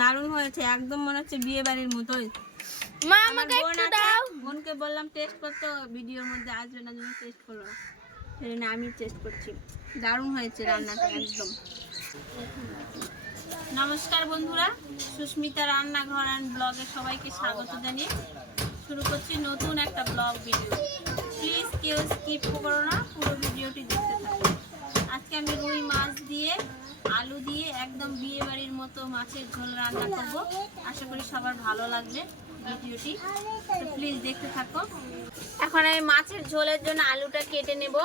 দারুণ হয়েছে, একদম মনে হচ্ছে বিয়ে বাড়ির মতোই। মা আমাকে একটু দাও। বোনকে বললাম টেস্ট করতে, ভিডিওর মধ্যে আসবে না, তুমি টেস্ট করো না, সেজন্য আমি টেস্ট করছি। দারুণ হয়েছে রান্নাটা একদম। নমস্কার বন্ধুরা, সুস্মিতা রান্নাঘর অ্যান্ড ব্লগে সবাইকে স্বাগত জানিয়ে শুরু করছি নতুন একটা ব্লগ ভিডিও। প্লিজ কেউ স্কিপ করো না, পুরো ভিডিওটি দেখতে থাকো। আজকে আমি রুই মাছ দিয়ে আলু দিয়ে একদম বিয়ে বাড়ির মতো মাছের ঝোল রান্না করব। আশা করি সবার ভালো লাগবে ভিডিওটি, তো প্লিজ দেখতে থাকো। এখন আমি মাছের ঝোলের জন্য আলুটা কেটে নেব।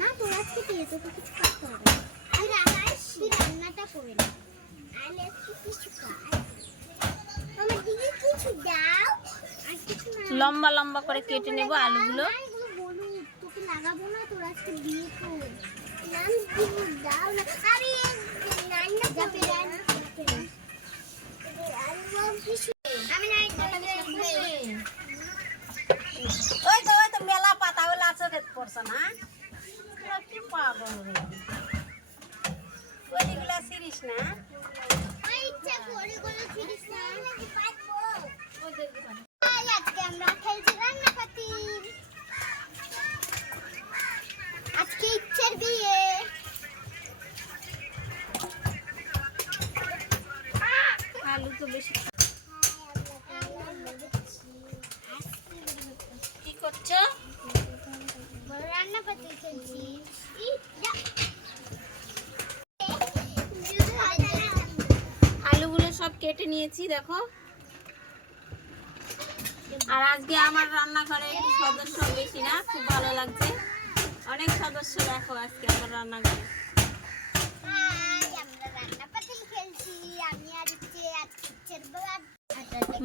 না তোর আজকে দিয়ে তোকে কিছু করতে হবে। তুই রান্নাটা করে না, আমি একটু কিছু খাই। আমার দিকে কিছু দাও, আর কিছু না। লম্বা লম্বা করে কেটে নেব আলুগুলো। এগুলো বলু, তোকে লাগাবো না, তোর আজকে দিয়ে তো নাম দিব দাও না। আরে রান্না যাবে রান্না করতে না, আলু কিছু আমি না ওই তো মেলা পাতা ওলা চোখে পড়ছ না, কি পাগল রে, ওইগুলা সিরিস না, ওই ইচ্ছা করে করে ফিরিস না, নাকি পাতবো। আজকে আমরা খেলছি রান্নাপাতি। আজকে ইচ্ছের বিয়ে। আলু তো বেশি। কি করছো? রান্নাপাতি খেলছি। আলুগুলো সব কেটে নিয়েছি দেখো। আর আজকে আমার রান্নাঘরে একটু সদস্য বেশি না, খুব ভালো লাগছে, অনেক সদস্য দেখো আজকে আমার রান্নাঘরে।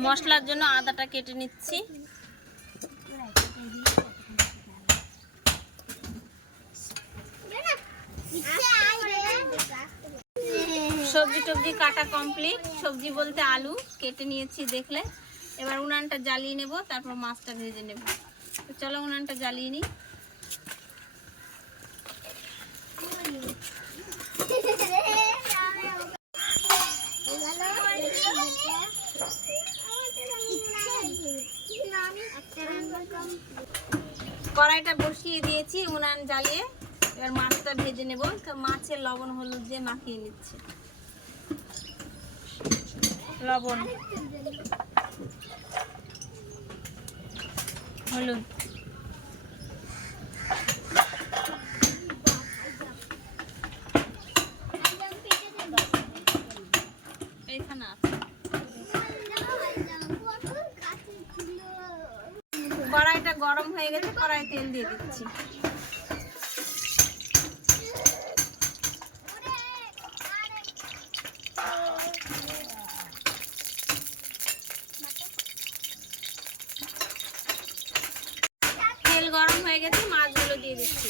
মশলার জন্য আদাটা কেটে নিচ্ছি। সবজি টবজি কাটা কমপ্লিট, সবজি বলতে আলু কেটে নিয়েছি দেখলে। এবার উনানটা জ্বালিয়ে নেব, তারপর মাছটা ভেজে নেব। তো চলো উনানটা জ্বালিয়ে নিই। কড়াইটা বসিয়ে দিয়েছি উনান জ্বালিয়ে, এবার মাছটা ভেজে নেব। তো মাছের লবণ হলুদ দিয়ে মাখিয়ে নিচ্ছি। লবণ হলুদ এইখানে আছে। কড়াইটা গরম হয়ে গেছে, কড়াই তেল দিয়ে দিচ্ছি। তেল গরম হয়ে গেছে, মাছগুলো দিয়ে দিচ্ছি।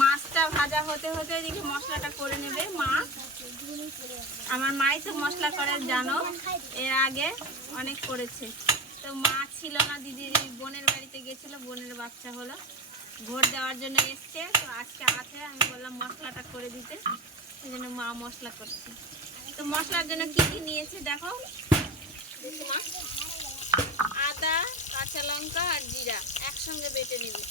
মাছটা ভাজা হতে হতে এদিকে মশলাটা করে নেবে মা। আমার মাই তো মশলা করে জানো, এর আগে অনেক করেছে। তো মা ছিল না, দিদির বোনের বাড়িতে গেছিল, বোনের বাচ্চা হলো, ভোট দেওয়ার জন্য এসছে। তো আজকে আছে, আমি বললাম মশলাটা করে দিতে, সেই জন্য মা মশলা করছে। তো মশলার জন্য কি কি নিয়েছে দেখো। আদা, কাঁচা লঙ্কা আর জিরা একসঙ্গে বেটে নেবে।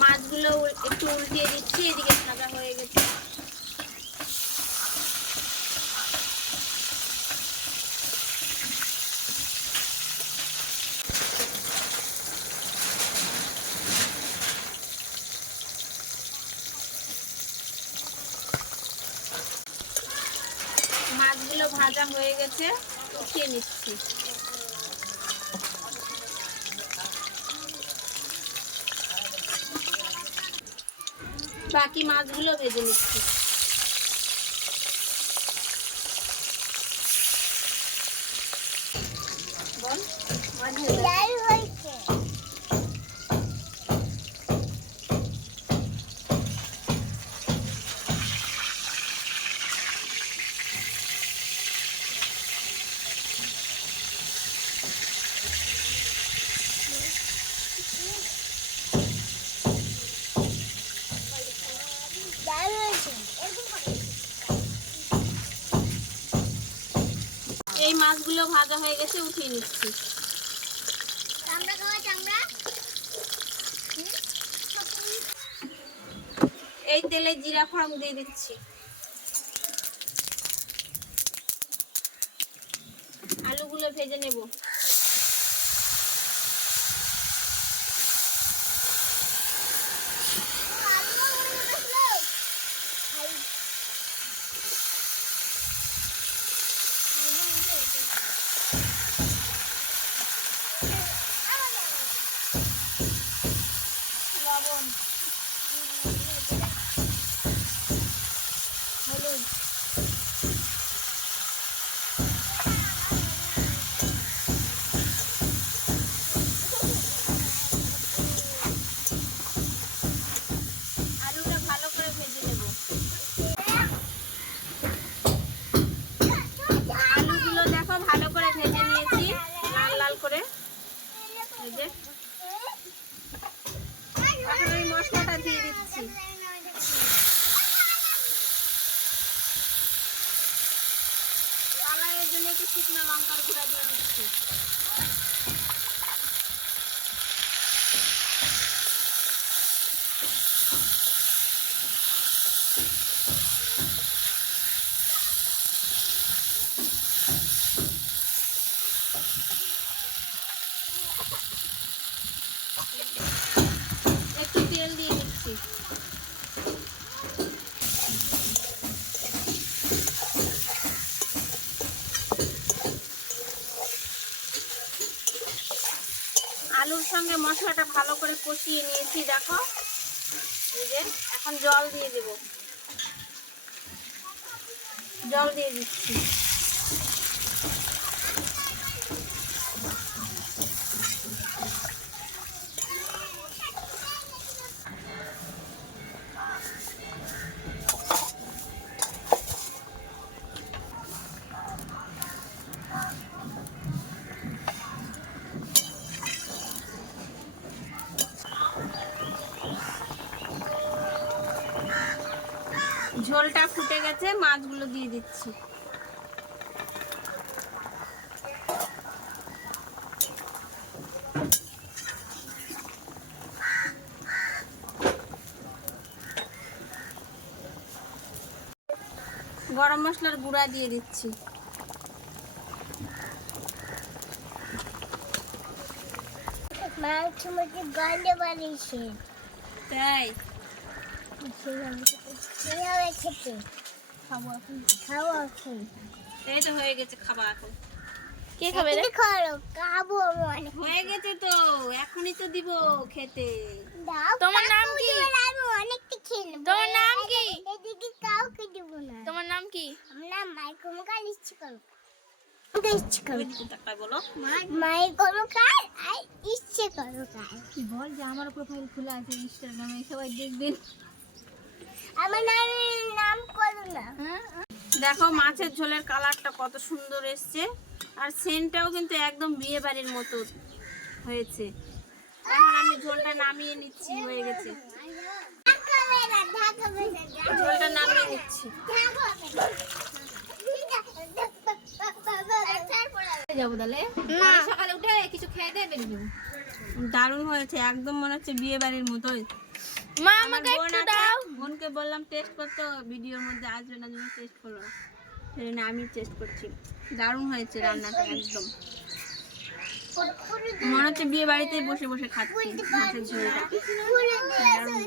মাছগুলো একটু উল্টিয়ে দিচ্ছি, এদিকে ভাজা হয়ে গেছে। মাছগুলো ভাজা হয়ে গেছে, উঠিয়ে নিচ্ছি। বাকি মাছগুলো ভেজে নিচ্ছি। বল, মাছ ভেজে এই মাছগুলো ভাজা হয়ে গেছে, উঠিয়ে নিচ্ছি। এই তেলে জিরা ফোড়ন দিয়ে দিচ্ছি। আলুগুলো ভেজে নেব। লবণ, হলুদ, আলুটা ভালো করে ভেজে নেব। আলুগুলো দেখো ভালো করে ভেজে নিয়েছি, লাল লাল করে ভেজে। এখন আমি মশলাটা দিয়ে দিচ্ছি। কালারের জন্য একটু শুকনো লঙ্কার গুঁড়া দিয়ে দিচ্ছি। একটু তেল দিয়ে দিচ্ছি। আলুর সঙ্গে মশলাটা ভালো করে কষিয়ে নিয়েছি, দেখো। এই যে এখন জল দিয়ে দেব। জল দিয়ে দিচ্ছি। ঝোলটা ফুটে গেছে, মাছগুলো দিয়ে দিচ্ছি। গরম মশলার গুঁড়া দিয়ে দিচ্ছি। মাছ মুখে গন্ধ বাড়িয়েছে, তাই কিভাবে খেতে খাবো এখন। খাবো এখন? এই তো হয়ে গেছে, খাবা এখন। কে খাবে রে? খাবো খাবো মনে হয়ে গেছে তো, এখনই তো দিব খেতে। দাও। তোমার নাম কি? আমি অনেকটা খেয়ে নেবো। তোমার নাম কি? এদিকে কাউকে দেবো না। তোমার নাম কি? আমার নাম মাইকমকার ইচ্ছে করো। ইচ্ছে করো। ওইদিকে তাকায় বলো। মাইকমকার আর ইচ্ছে করো কার। বল যে আমার প্রোফাইল খোলা আছে ইনস্টাগ্রামে, সবাই দেখবেন। আমার নাম করো না। দেখো মাছের ঝোলের কালারটা কত সুন্দর এসছে, আর সেন্টটাও কিন্তু একদম বিয়ে বাড়ির মতো হয়েছে। এখন আমি ঝোলটা নামিয়ে নিচ্ছি, হয়ে গেছে। ঝোলটা নামিয়ে নিচ্ছি। যাবো তাহলে না। পরে সকালে উঠে কিছু খেয়ে দিয়ে বেরিয়ে যাবো। দারুণ হয়েছে, একদম মনে হচ্ছে বিয়ে বাড়ির মতোই। মা আমার আমাকে বোন একটু আছে, দাও। বোনকে বললাম টেস্ট করতে, ভিডিওর মধ্যে আসবে না, জন্য টেস্ট করলো না। সেজন্য আমি টেস্ট করছি। দারুণ হয়েছে রান্নাটা, একদম মনে হচ্ছে বিয়ে বাড়িতে বসে বসে খাচ্ছি মাছের ঝোলটা। দারুণ।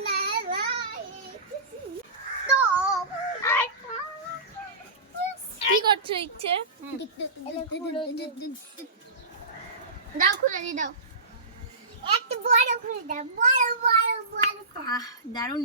কি করছো ইচ্ছে? দাও খুলে দি দাও। একটা বড় খুলে দাও, বড় বড় বড়। আহ দারুণ।